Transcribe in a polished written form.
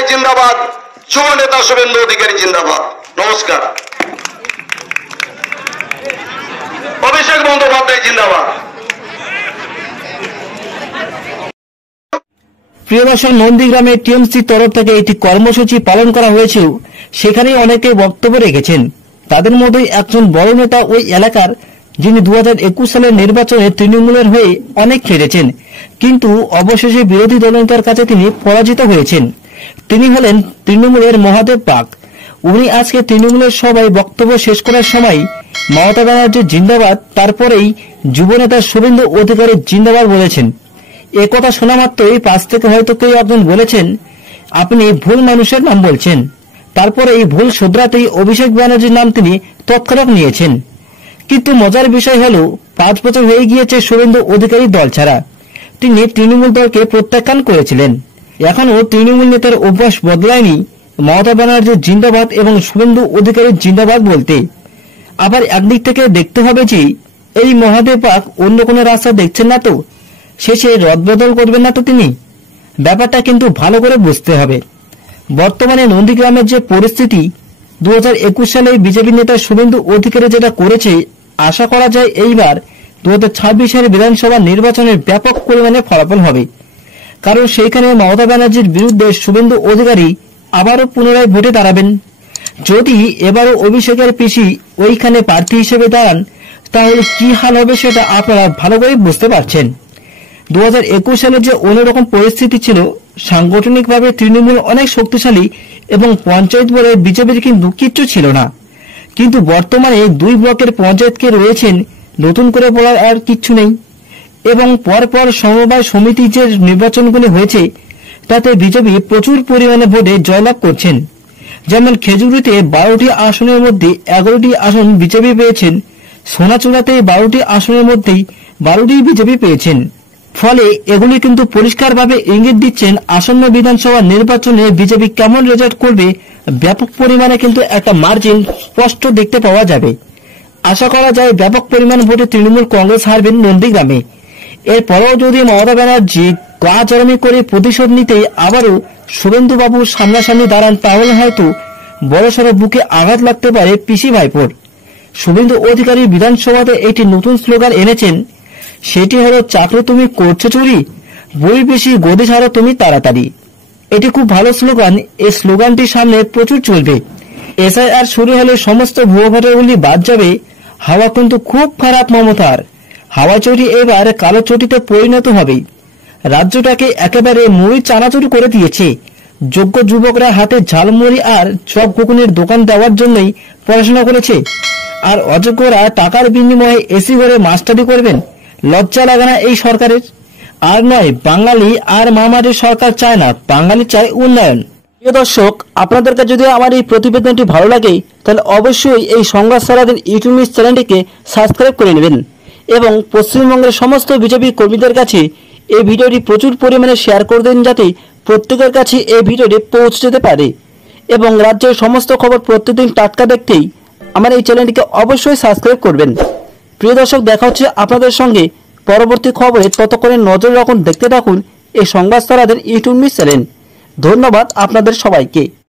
বন্দ্যোপাধ্যায় জিন্দাবাদ, যুব নেতা শুভেন্দু অধিকারী জিন্দাবাদ। নমস্কার। অভিষেক বন্দ্যোপাধ্যায় জিন্দাবাদ। প্রিয় দর্শক, নন্দীগ্রামে টিএমসি তরফ থেকে একটি কর্মসূচি পালন করা হয়েছিল। সেখানে অনেকে বক্তব্য রেখেছেন। তাদের মধ্যে একজন বড় নেতা ওই এলাকার, যিনি 2021 সালের নির্বাচনে তৃণমূলের হয়ে অনেক খেলেছেন, কিন্তু অবশেষে বিরোধী দলনেতার কাছে তিনি পরাজিত হয়েছেন। তিনি হলেন তৃণমূলের মহাদেব পাক। উনি আজকে তৃণমূলের সভায় বক্তব্য শেষ করার সময় মমতা ব্যানার্জি জিন্দাবাদ, তারপরেই যুবনেতা শুভেন্দু অধিকারী জিন্দাবাদ বলেছেন। একথা শোনা মাত্রই পাশ থেকে হয়তো কেউ একজন বলেছেন, আপনি ভুল মানুষের নাম বলছেন। তারপরে এই ভুল শুধরাতেই অভিষেক ব্যানার্জির নাম তিনি তৎক্ষণাৎ নিয়েছেন। কিন্তু মজার বিষয় হল, 5 বছর হয়ে গিয়েছে শুভেন্দু অধিকারী দল ছাড়া। তিনি তৃণমূল দলকে প্রত্যাখ্যান করেছিলেন। এখনও তৃণমূল নেতার অভ্যাস বদলায়নি মমতা ব্যানার্জির জিন্দাবাদ এবং শুভেন্দু অধিকারীর জিন্দাবাদ বলতে। আবার একদিক থেকে দেখতে হবে যে এই মহাদেব পাক অন্য কোনো রাস্তা দেখছেন না তো, শেষে রদবদল করবেন না তো তিনি। ব্যাপারটা কিন্তু ভালো করে বুঝতে হবে। বর্তমানে নন্দীগ্রামের যে পরিস্থিতি, 2021 সালে বিজেপি নেতা শুভেন্দু অধিকারী যেটা করেছে, আশা করা যায় এইবার 2026 বিধানসভা নির্বাচনের ব্যাপক পরিমাণে ফলাফল হবে। কারণ সেইখানে মমতা ব্যানার্জির বিরুদ্ধে শুভেন্দু অধিকারী আবারও পুনরায় ভোটে দাঁড়াবেন। যদি এবারও অভিষেকের পিসি ওইখানে প্রার্থী হিসেবে দাঁড়ান, তাহলে কি হাল হবে সেটা আপনারা ভালো করে বুঝতে পারছেন। 2021 সালে যে অন্যরকম পরিস্থিতি ছিল, সাংগঠনিকভাবে তৃণমূল অনেক শক্তিশালী এবং পঞ্চায়েত বলে বিজেপির কিন্তু কিচ্ছু ছিল না। কিন্তু বর্তমানে 2 ব্লকের পঞ্চায়েতকে রয়েছেন, নতুন করে বলার আর কিচ্ছু নেই। এবং পরপর সমবায় সমিতি যে নির্বাচনগুলি হয়েছে, তাতে বিজেপি প্রচুর পরিমাণে ভোটে জয়লাভ করছেন। যেমন খেজুরিতে 12টি আসনের মধ্যে 11টি আসন বিজেপি পেয়েছেন, সোনাচূড়াতে 12টি আসনের মধ্যেই 12টি বিজেপি পেয়েছেন। ফলে এগুলি কিন্তু পরিষ্কারভাবে ইঙ্গিত দিচ্ছেন আসন্ন বিধানসভা নির্বাচনে বিজেপি কেমন রেজাল্ট করবে। ব্যাপক পরিমাণে কিন্তু একটা মার্জিন স্পষ্ট দেখতে পাওয়া যাবে। আশা করা যায় ব্যাপক পরিমাণ ভোটে তৃণমূল কংগ্রেস হারবেন নন্দীগ্রামে। এরপরেও যদি মমতা ব্যানার্জি গা জড়ামি করে প্রতিশোধ নিতে আবারও শুভেন্দু বাবু সামনাসামনি দাঁড়ান, তাহলে হয়তো বড়সড় বুকে আঘাত লাগতে পারে পিসি ভাইপোর। শুভেন্দু অধিকারী বিধানসভাতে একটি নতুন স্লোগান এনেছেন, সেটি হলো, চাকরি তুমি করছো চুরি, বই বেশি গদি ছাড়ো তুমি তাড়াতাড়ি। এটি খুব ভালো স্লোগান। এই স্লোগানটি সামনে প্রচুর চলবে। এসআইআর শুরু হলে সমস্ত ভুয়ো ভোটারগুলি বাদ যাবে। হাওয়া কিন্তু খুব খারাপ মমতার। হাওয়া চটি এবার কালো চটিতে পরিণত হবে। রাজ্যটাকে একেবারে মুড়ি চানাচুর করে দিয়েছে। যোগ্য যুবকরা হাতে ঝালমুড়ি আর চপ ঘুগনির দোকান দেওয়ার জন্যই পড়াশোনা করেছে, আর অযোগ্যরা টাকার বিনিময়ে এসি ঘরে মাস্টারি করবেন। লজ্জা লাগে না এই সরকারের? আর নয়, বাঙালি আর মামারের সরকার চায় না, বাঙালি চায় উন্নয়ন। প্রিয় দর্শক, আপনাদেরকে যদি আমার এই প্রতিবেদনটি ভালো লাগে, তাহলে অবশ্যই এই সংবাদ সারাদিন ইউটিউব নিউজ চ্যানেলটিকে সাবস্ক্রাইব করে নেবেন এবং পশ্চিমবঙ্গের সমস্ত বিজেপি কর্মীদের কাছে এই ভিডিওটি প্রচুর পরিমাণে শেয়ার করে দিন, যাতে প্রত্যেকের কাছে এই ভিডিওটি পৌঁছে যেতে পারে। এবং রাজ্যের সমস্ত খবর প্রতিদিন টাটকা দেখতেই আমার এই চ্যানেলটিকে অবশ্যই সাবস্ক্রাইব করবেন। প্রিয় দর্শক, দেখা হচ্ছে আপনাদের সঙ্গে পরবর্তী খবরে। ততক্ষণে নজর রাখুন, দেখতে থাকুন এই সংবাদ সারাদিন ইউটিউব নিউজ চ্যানেল। ধন্যবাদ আপনাদের সবাইকে।